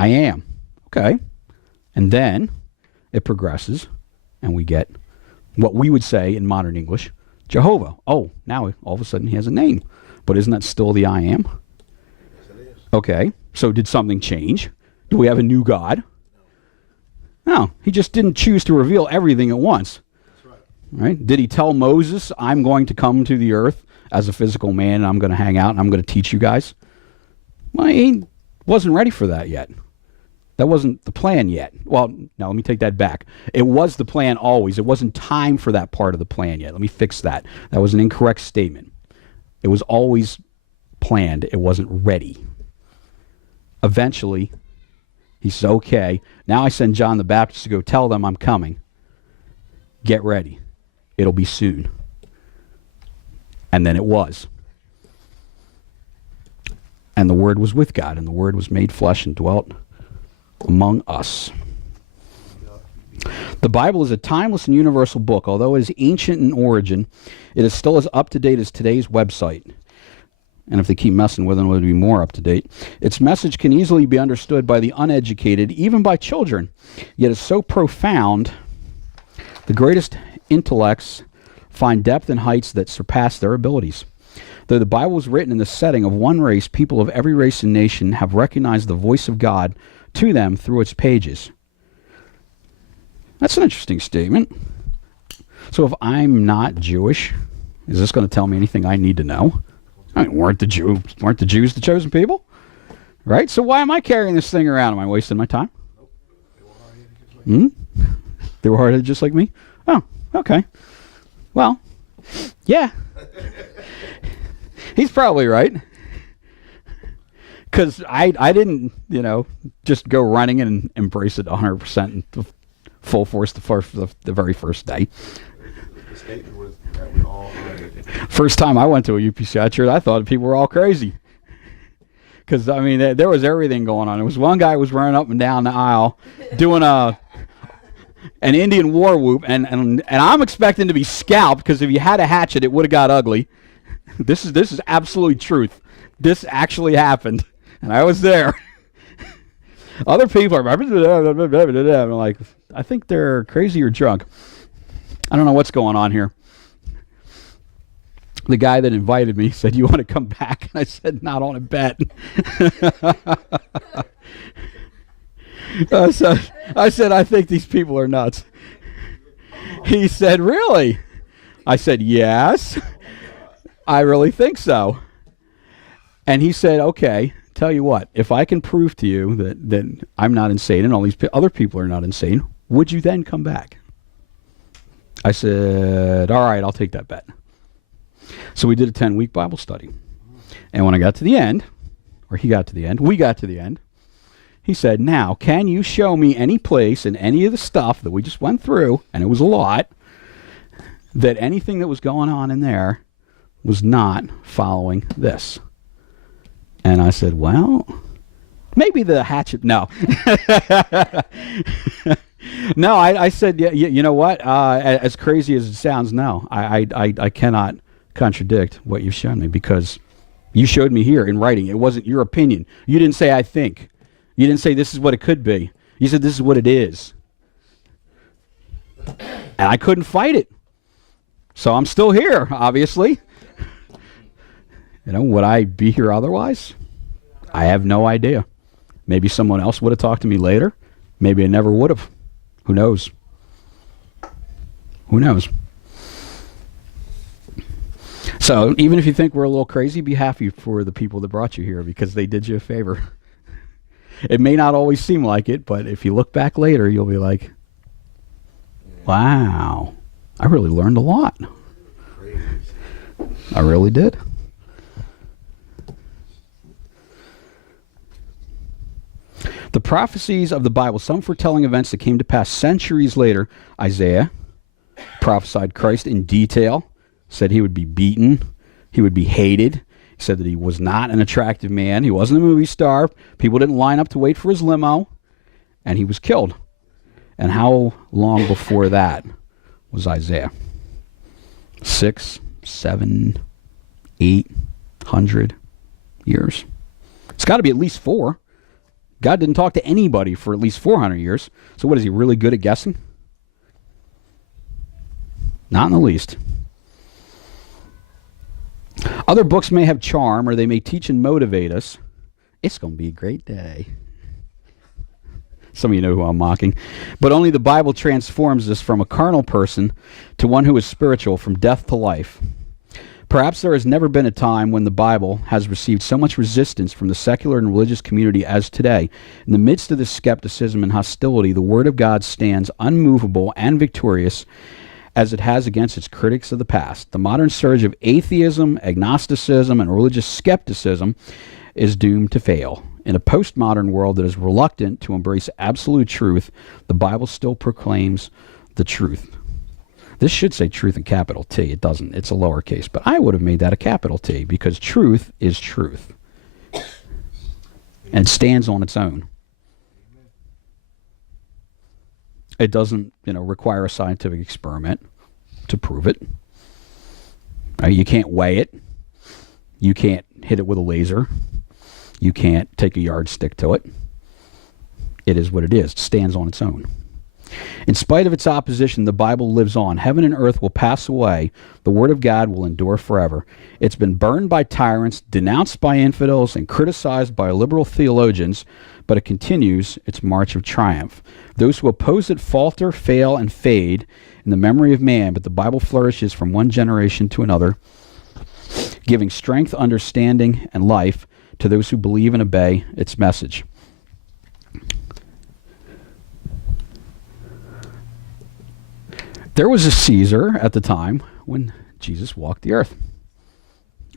I am. Okay. And then it progresses, and we get what we would say in modern English, Jehovah. Oh, now all of a sudden he has a name. But isn't that still the I am? Yes, it is. Okay. So did something change? Do we have a new God? No. He just didn't choose to reveal everything at once. That's right. Right? Did he tell Moses, I'm going to come to the earth as a physical man, and I'm going to hang out, and I'm going to teach you guys? Well, he wasn't ready for that yet. That wasn't the plan yet. Well, now let me take that back. It was the plan always. It wasn't time for that part of the plan yet. Let me fix that. That was an incorrect statement. It was always planned. It wasn't ready. Eventually, he says, okay, now I send John the Baptist to go tell them I'm coming. Get ready. It'll be soon. And then it was. And the Word was with God, and the Word was made flesh and dwelt among us. The Bible is a timeless and universal book. Although it is ancient in origin, it is still as up-to-date as today's website. And if they keep messing with it, it'll be more up-to-date. Its message can easily be understood by the uneducated, even by children, yet is so profound, the greatest intellects find depth and heights that surpass their abilities. Though the Bible was written in the setting of one race, people of every race and nation have recognized the voice of God to them through its pages. That's an interesting statement. So if I'm not Jewish, is this going to tell me anything I need to know? I mean, weren't the Jews the chosen people? Right? So why am I carrying this thing around? Am I wasting my time? They were hard-headed just like me? Oh, okay. Well, yeah. He's probably right. Because I didn't, just go running and embrace it 100% full force the very first day. The statement was that we all First time I went to a UPCI church, I thought people were all crazy. Because, I mean, there was everything going on. There was one guy who was running up and down the aisle doing an Indian war whoop, and I'm expecting to be scalped, because if you had a hatchet, it would have got ugly. This is absolute truth. This actually happened, and I was there. Other people are, I'm like, I think they're crazy or drunk. I don't know what's going on here. The guy that invited me said, you want to come back? And I said, not on a bet. I said, I think these people are nuts. He said, really? I said, yes. I really think so. And he said, okay, tell you what, if I can prove to you that I'm not insane and all these other people are not insane, would you then come back? I said, all right, I'll take that bet. So we did a 10-week Bible study. And when I got to the end, or he got to the end, we got to the end, he said, now, can you show me any place in any of the stuff that we just went through, and it was a lot, that anything that was going on in there was not following this? And I said, well, maybe the hatchet. No. No, I said, yeah, you know what? As crazy as it sounds, no. I cannot contradict what you've shown me, because you showed me here in writing. It wasn't your opinion. You didn't say, I think. You didn't say, this is what it could be. You said, this is what it is. And I couldn't fight it. So I'm still here, obviously. Would I be here otherwise? I have no idea. Maybe someone else would have talked to me later. Maybe I never would have. Who knows? Who knows? So even if you think we're a little crazy, be happy for the people that brought you here, because they did you a favor. It may not always seem like it, but if you look back later, you'll be like, wow, I really learned a lot. I really did. The prophecies of the Bible, some foretelling events that came to pass centuries later. Isaiah prophesied Christ in detail, said he would be beaten, he would be hated. He said that he was not an attractive man. He wasn't a movie star. People didn't line up to wait for his limo, and he was killed. And how long before that was Isaiah? 6, 7, 800 years. It's got to be at least 4. God didn't talk to anybody for at least 400 years. So what, is he really good at guessing? Not in the least. Other books may have charm, or they may teach and motivate us. It's going to be a great day. Some of you know who I'm mocking. But only the Bible transforms us from a carnal person to one who is spiritual, from death to life. Perhaps there has never been a time when the Bible has received so much resistance from the secular and religious community as today. In the midst of this skepticism and hostility, the Word of God stands unmovable and victorious as it has against its critics of the past. The modern surge of atheism, agnosticism, and religious skepticism is doomed to fail. In a postmodern world that is reluctant to embrace absolute truth, the Bible still proclaims the truth. This should say truth in capital T. It doesn't. It's a lowercase. But I would have made that a capital T, because truth is truth. And it stands on its own. It doesn't, require a scientific experiment to prove it. You can't weigh it. You can't hit it with a laser. You can't take a yardstick to it. It is what it is. It stands on its own. In spite of its opposition, the Bible lives on. Heaven and earth will pass away. The Word of God will endure forever. It's been burned by tyrants, denounced by infidels, and criticized by liberal theologians, but it continues its march of triumph. Those who oppose it falter, fail, and fade in the memory of man, but the Bible flourishes from one generation to another, giving strength, understanding, and life to those who believe and obey its message. There was a Caesar at the time when Jesus walked the earth.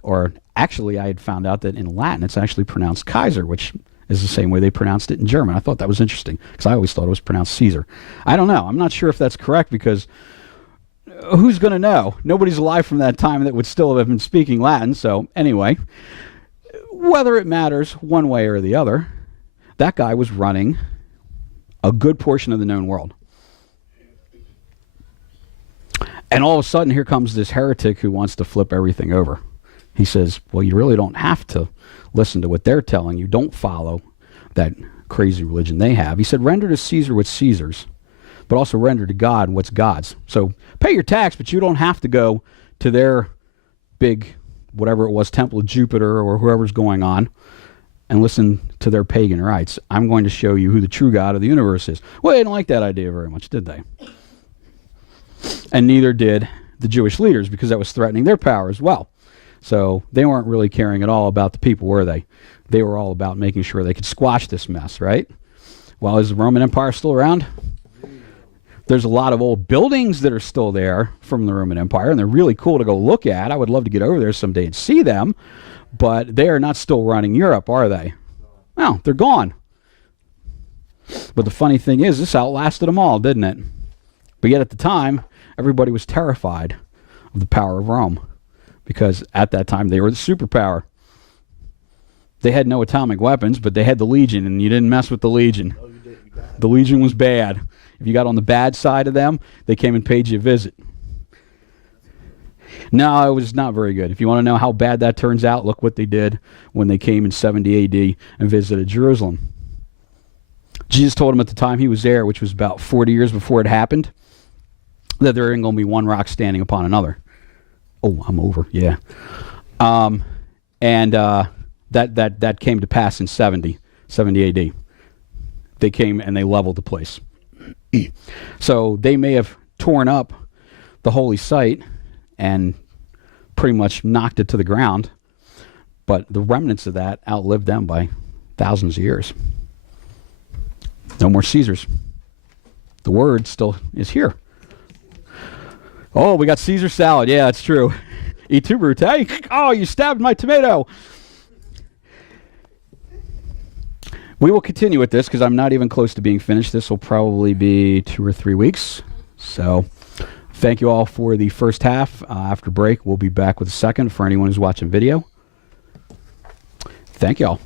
Or actually, I had found out that in Latin it's actually pronounced Kaiser, which is the same way they pronounced it in German. I thought that was interesting, because I always thought it was pronounced Caesar. I don't know. I'm not sure if that's correct, because who's going to know? Nobody's alive from that time that would still have been speaking Latin. So anyway, whether it matters one way or the other, that guy was running a good portion of the known world. And all of a sudden, here comes this heretic who wants to flip everything over. He says, well, you really don't have to listen to what they're telling you. Don't follow that crazy religion they have. He said, render to Caesar what's Caesar's, but also render to God what's God's. So pay your tax, but you don't have to go to their big, whatever it was, Temple of Jupiter or whoever's going on, and listen to their pagan rites. I'm going to show you who the true God of the universe is. Well, they didn't like that idea very much, did they? And neither did the Jewish leaders, because that was threatening their power as well. So they weren't really caring at all about the people, were they? They were all about making sure they could squash this mess, right? Well, is the Roman Empire still around? There's a lot of old buildings that are still there from the Roman Empire, and they're really cool to go look at. I would love to get over there someday and see them, but they are not still running Europe, are they? No, they're gone. But the funny thing is, this outlasted them all, didn't it? But yet at the time, everybody was terrified of the power of Rome, because at that time they were the superpower. They had no atomic weapons, but they had the Legion, and you didn't mess with the Legion. The Legion was bad. If you got on the bad side of them, they came and paid you a visit. No, it was not very good. If you want to know how bad that turns out, look what they did when they came in 70 AD and visited Jerusalem. Jesus told them at the time he was there, which was about 40 years before it happened, that there ain't going to be one rock standing upon another. Oh, I'm over, yeah. That came to pass in 70 AD. They came and they leveled the place. So they may have torn up the holy site and pretty much knocked it to the ground, but the remnants of that outlived them by thousands of years. No more Caesars. The Word still is here. Oh, we got Caesar salad. Yeah, that's true. Eat too, Brute. Oh, you stabbed my tomato. We will continue with this because I'm not even close to being finished. This will probably be 2 or 3 weeks. So thank you all for the first half. After break, we'll be back with the second for anyone who's watching video. Thank you all.